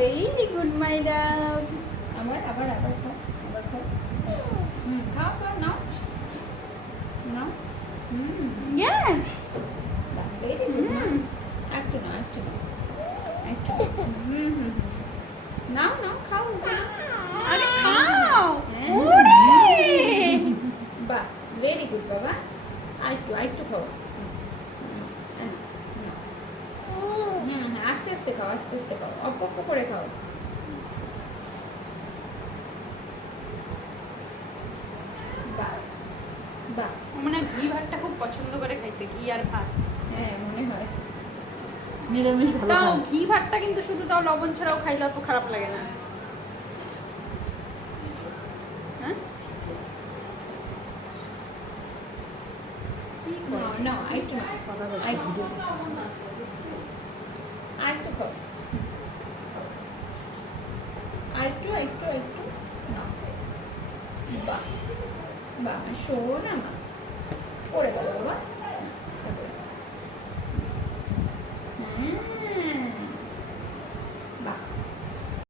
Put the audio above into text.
Very good my লাভ। আবার আবার আবার খাও, আবার খাও। খাও খাও, নাও নাও। ইয়েস। Very good. একটু না, একটু না, একটু নাও নাও, খাও। আরে খাও। হ্যাঁ। ওরে বাহ, ভেরি গুড বাবা। আরেকটু খাও। আস্তে আস্তে খাও, আস্তে আস্তে খাও, অল্প অল্প করে খাও। বাহ বাহ। মানে ঘি ভাতটা খুব পছন্দ করে খাইতে, ঘি আর ভাত। হ্যাঁ মনে হয় নিরামিষ ভালো তাও খায়। ঘি ভাতটা কিন্তু শুধু তাও লবণ ছাড়াও খাইলে অত খারাপ লাগে না। হ্যাঁ কি করে? না আরেকটু না, আরেকটু আরেকটু খাও। আরেকটু একটু একটু না। বাহ বাহ, শোন না পড়ে গেল বাবা।